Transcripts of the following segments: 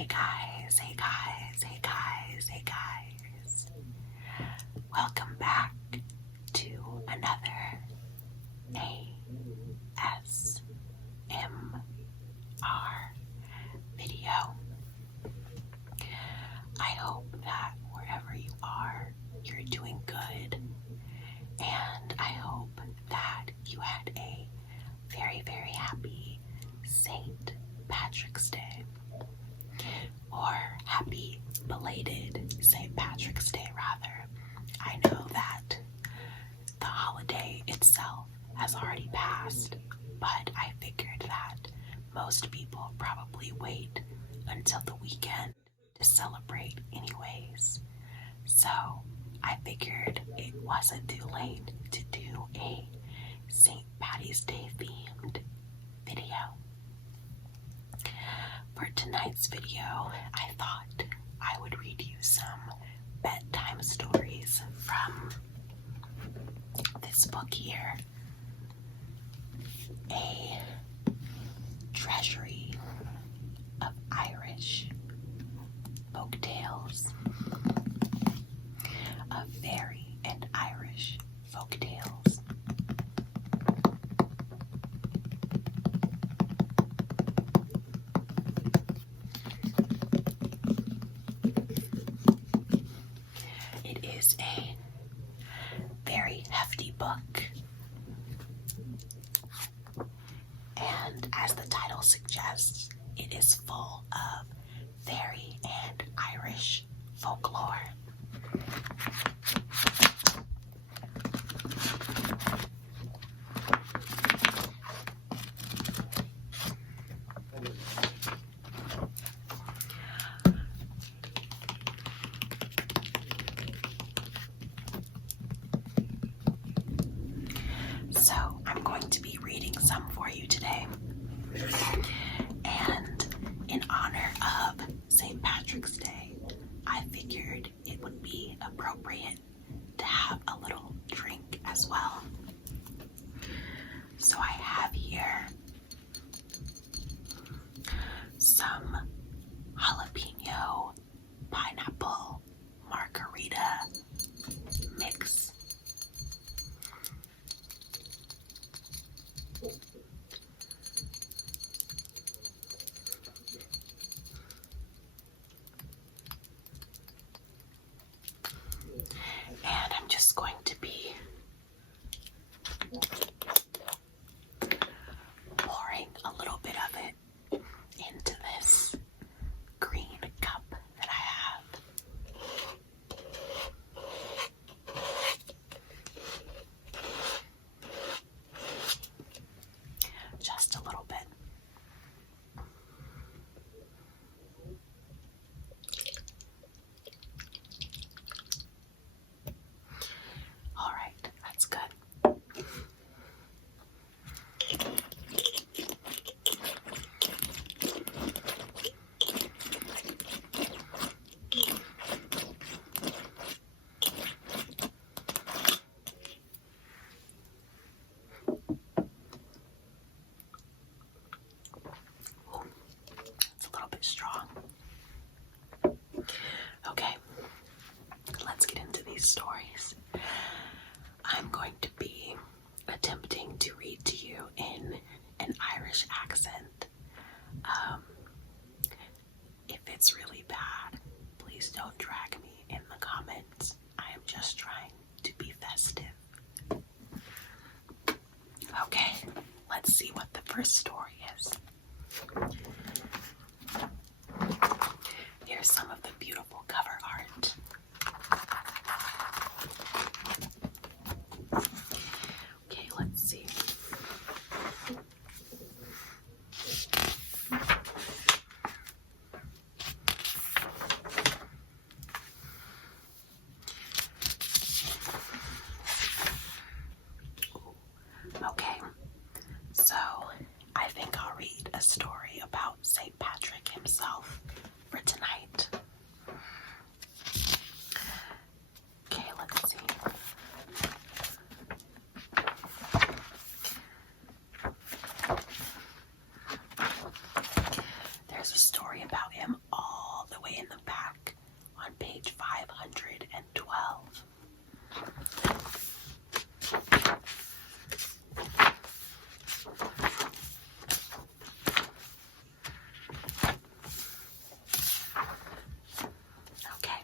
Hey guys, hey guys, hey guys, hey guys. Welcome back to another ASMR video. I hope that wherever you are, you're doing good. And I hope that you had a very, very happy St. Patrick's Day. Or happy belated St. Patrick's Day, rather. I know that the holiday itself has already passed, but I figured that most people probably wait until the weekend to celebrate anyways. So I figured it wasn't too late to do a St. Patty's Day themed video. For tonight's video, I thought I would read you some bedtime stories from this book here, a treasury of Irish folktales, of fairy and Irish folktales. It is a very hefty book, and as the title suggests, it is full of fairy and Irish folklore. So I'm going to be reading some for you today. And in honor of St. Patrick's Day, I figured it would be appropriate to have a little drink as well. So I have here some jalapeno pineapple margarita mix. And I'm just going to be pouring a little bit of it into this green cup that I have. Just a little bit. All right, that's good. Ooh, it's a little bit strong. Okay, let's get into these stories. I'm going to be attempting to read to you in an Irish accent. If it's really bad, please don't drag me in the comments. I am just trying to be festive. Okay, let's see what the first story is. Here's some of the beautiful cover art. Okay, let's see. Okay, so I think I'll read a story about St. Patrick himself for tonight. Okay, let's see. There's a story about him all 12. Okay.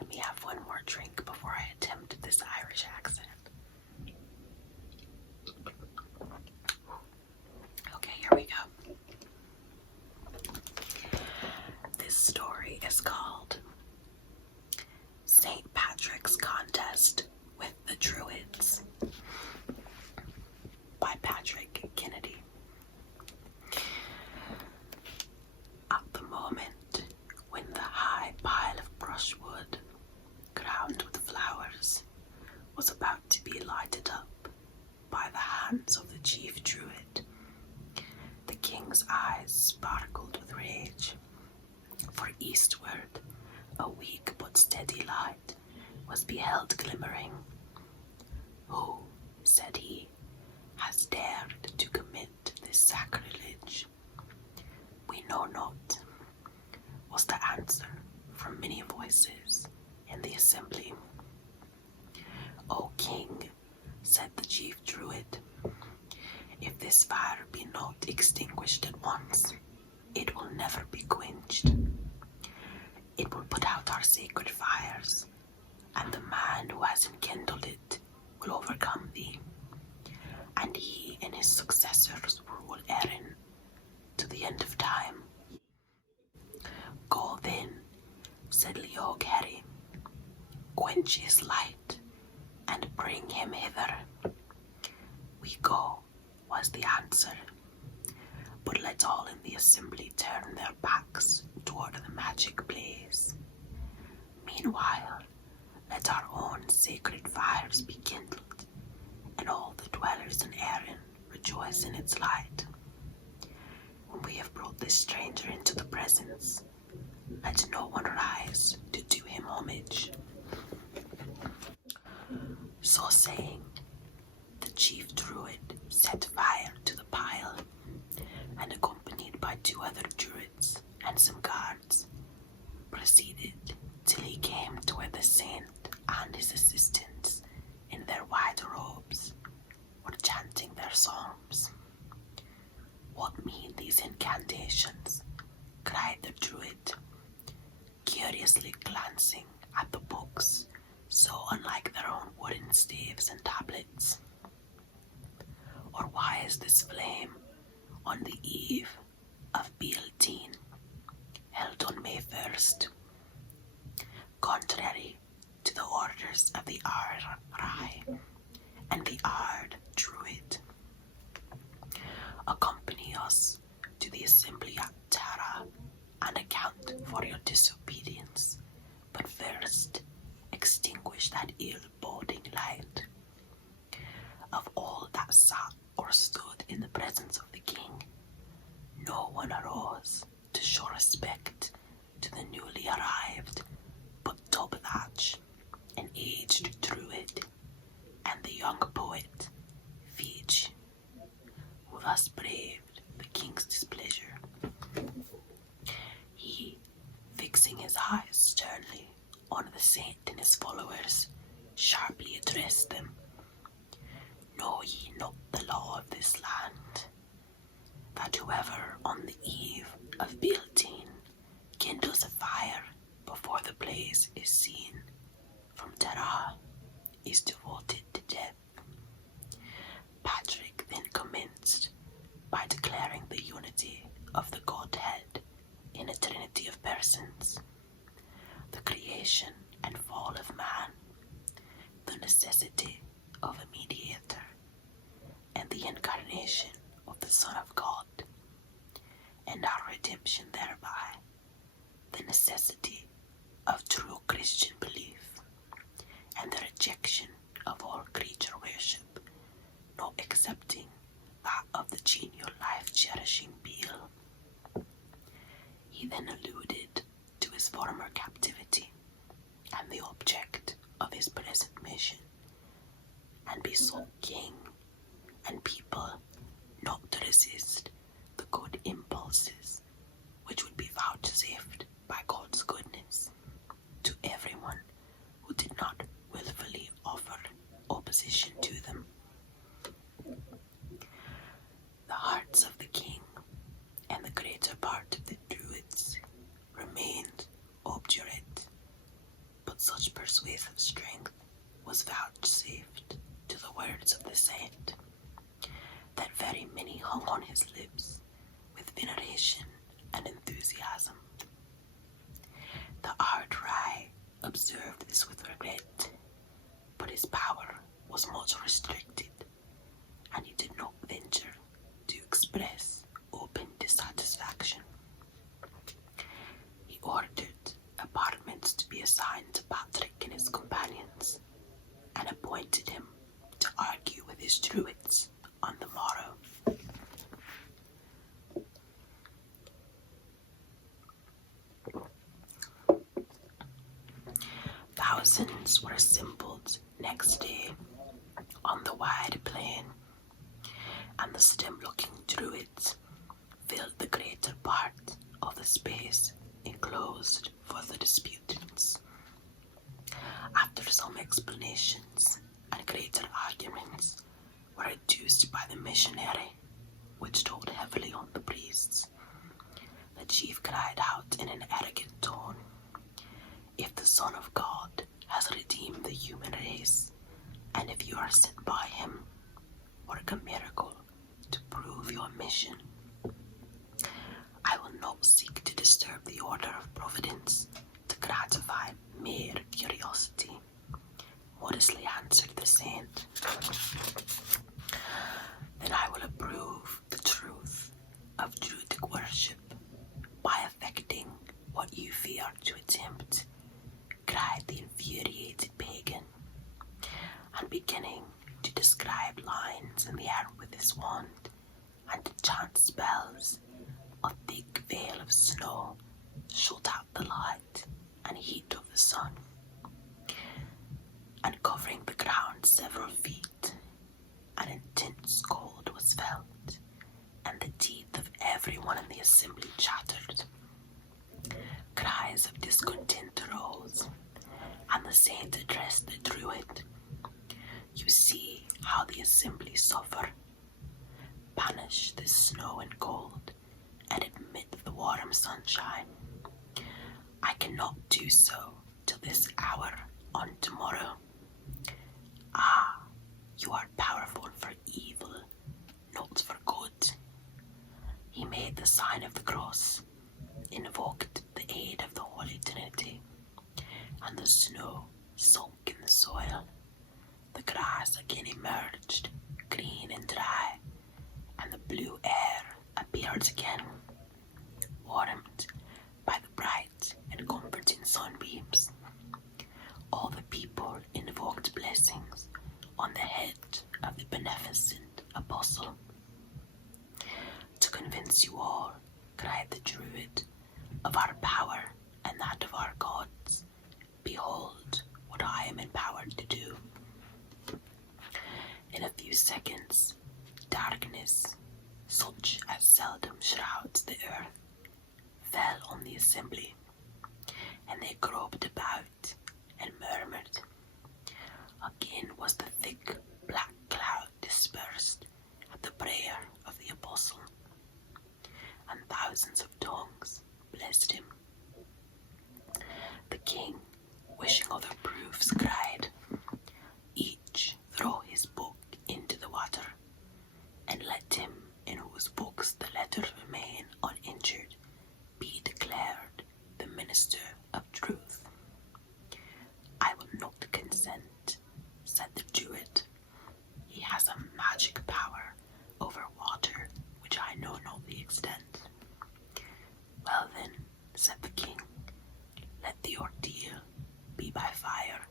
Let me have one more drink before I attempt this Irish accent. Okay, here we go. This story is called St. Patrick's Contest with the Druids by Patrick Kennedy. At the moment when the high pile of brushwood, crowned with flowers, was about to be lighted up by the hands of the chief druid, the king's eyes sparkled with rage, for eastward a weak but steady light was beheld glimmering. "Who," said he, "has dared to commit this sacrilege?" "We know not," was the answer from many voices in the assembly. "O king," said the chief druid, "if this fire be not extinguished at once, it will never be quenched. It will put out our sacred fires, and the man who has enkindled it will overcome thee, and he and his successors will rule Erin to the end of time." "Go then," said Leog Harry, "quench his light, and bring him hither." "We go," was the answer, "but let all in the assembly turn their backs toward the magic blaze. Meanwhile, let our own sacred fires be kindled, and all the dwellers in Erin rejoice in its light. When we have brought this stranger into the presence, let no one rise to do him homage." So saying, the chief druid set fire to the pile, and accompanied by 2 other druids and some guards, proceeded till he came to where the saint and his assistants, in their white robes, were chanting their psalms. "What mean these incantations?" cried the druid, curiously glancing at the books, so unlike their own wooden staves and tablets. "Or why is this flame on the eve of Bealteen, held on May 1st, contrary to the orders of the Ard Rai and the Ard Druid? Accompany us to the assembly at Tara and account for your disobedience, but first extinguish that ill-boding light." Of all that sat or stood in the presence of the king, no one arose to show respect to the newly arrived but Tobadach, an aged druid, and the young poet, Fij, who thus braved the king's displeasure. He, fixing his eyes sternly on the saint and his followers, sharply addressed them. "Know ye not the law of this land, that whoever on the eve of Bealteen kindles a fire before the blaze is seen from Tara is devoted to death?" Patrick then commenced by declaring the unity of the Godhead in a trinity of persons, the creation and fall of man, the necessity of a mediator, and the incarnation of the Son of God, and our redemption thereby, the necessity of true Christian belief, and the rejection of all creature worship, not excepting that of the genial life-cherishing Beal. He then alluded to his former captivity and the object of his present mission, and besought king and people not to resist the good impulses which would be vouchsafed by God hung on his lips with veneration and enthusiasm. The heyyyy observed this with regret, but his power was much restricted, and he did not venture to express open dissatisfaction. He ordered apartments to be assigned to Patrick and his companions, and appointed him to argue with his druids on the morrow. Thousands were assembled next day on the wide plain, and the stem-looking druids filled the greater part of the space enclosed for the disputants. After some explanations and greater arguments were adduced by the missionary, which told heavily on the priests, the chief cried out in an arrogant tone, "If the Son of God has redeemed the human race, and if you are sent by him, work a miracle to prove your mission. I will not seek to disturb the order of providence to gratify mere curiosity," modestly answered the saint. "Then I will approve the truth of Druidic worship by effecting what you fear to attempt," cried the infuriated pagan, and beginning to describe lines in the air with his wand, and to chant spells, a thick veil of snow shut out the light and heat of the sun, and covering the ground several feet, an intense cold was felt, and the teeth of everyone in the assembly chattered. Cries of discontent arose, and the saint addressed the druid. "You see how the assembly suffer. Banish this snow and cold, and admit the warm sunshine. I cannot do so till this hour on tomorrow. Ah, you are powerful for evil, not for good." He made the sign of the cross, invoked the aid of the Holy Trinity, and the snow sunk in the soil. The grass again emerged, green and dry, and the blue air appeared again, warmed by the bright and comforting sunbeams. All the people invoked blessings on the head of the beneficent apostle. "To convince you all," cried the druid, "of our power and that of our gods, behold what I am empowered to do." In a few seconds, darkness, such as seldom shrouds the earth, fell on the assembly, and they groped about and murmured. Again was the thick black cloud dispersed at the prayer of the apostle, and thousands of tongues blessed him. The king, wishing other proofs, cried, "Each throw his book into the water, and let him in whose books the letters remain uninjured be declared the minister of truth." "I will not consent," said the druid. "He has a magic power over water which I know not the extent." "Well then," said the king, "let the ordeal be by fire."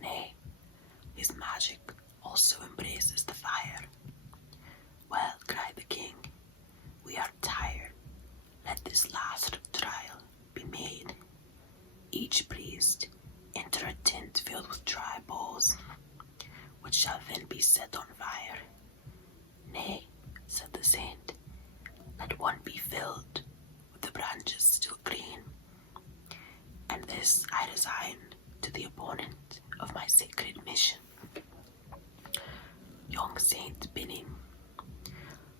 "Nay, his magic also embraces the fire." "Well," cried the king, "we are tired. Let this last trial be made. Each priest enter a tent filled with dry boughs, which shall then be set on fire." "Nay," said the saint, "let one be filled with the branches still green, and this I resign to the opponent of my sacred mission." Young Saint Binning,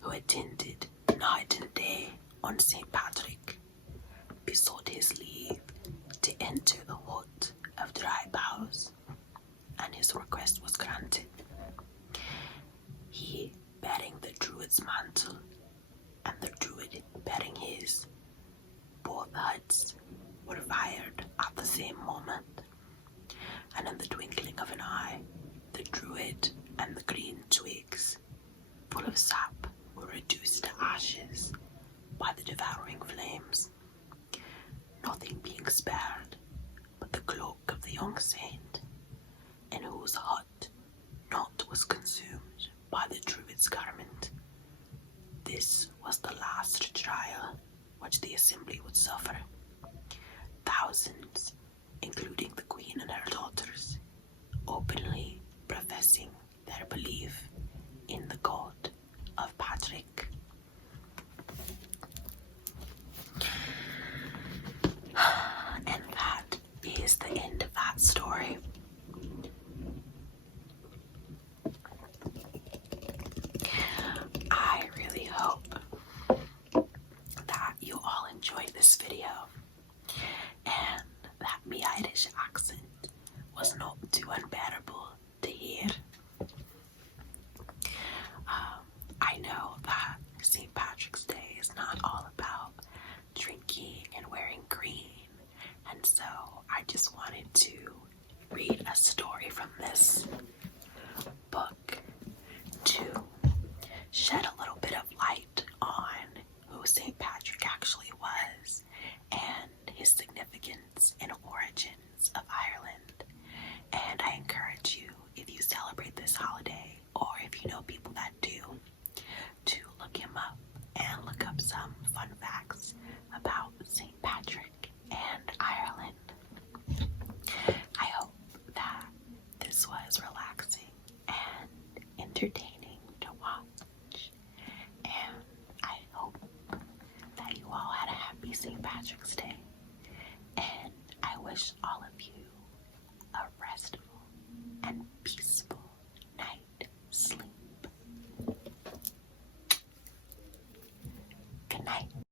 who attended night and day on St. Patrick, besought his leave to enter the hut of dry boughs, and his request was granted. He, bearing the druid druid's mantle and the druid bearing his. Both huts were fired at the same moment, and in the twinkling of an eye, the druid and the green twigs, full of sap, were reduced to ashes by the devouring flames, nothing being spared but the cloak of the young saint, in whose hut naught was consumed by the druid's garment. This was the last trial which the assembly would suffer. Thousands, including the queen and her daughters, openly professing their belief in the God of Patrick. And that is the end of that story. I really hope that you all enjoyed this video and that my Irish accent was not too unbearable to hear. I know that St. Patrick's Day is not all about drinking and wearing green, and so I just wanted to read a story from this book to shed a little bit of light on who St. Patrick actually was and his significance and origins of Ireland. And I encourage you, if you celebrate this holiday or if you know people that do, to look him up and look up some fun facts about St. Patrick and Ireland. I hope that this was relaxing and entertaining to watch, and I hope that you all had a happy St. Patrick's Day, and I wish all of you a restful and peaceful